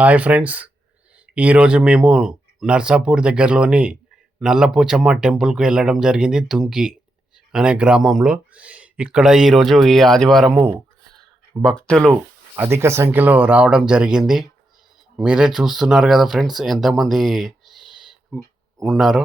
Hi friends, ఈరోజు మేము నర్సాపూర్ దగ్గరలోని నల్లపోచమ్మ టెంపుల్కి వెళ్ళడం జరిగింది. తుంకి అనే గ్రామంలో. ఇక్కడ ఈరోజు ఈ ఆదివారము భక్తులు అధిక సంఖ్యలో రావడం జరిగింది. మీరే చూస్తున్నారు కదా ఫ్రెండ్స్, ఎంతమంది ఉన్నారో.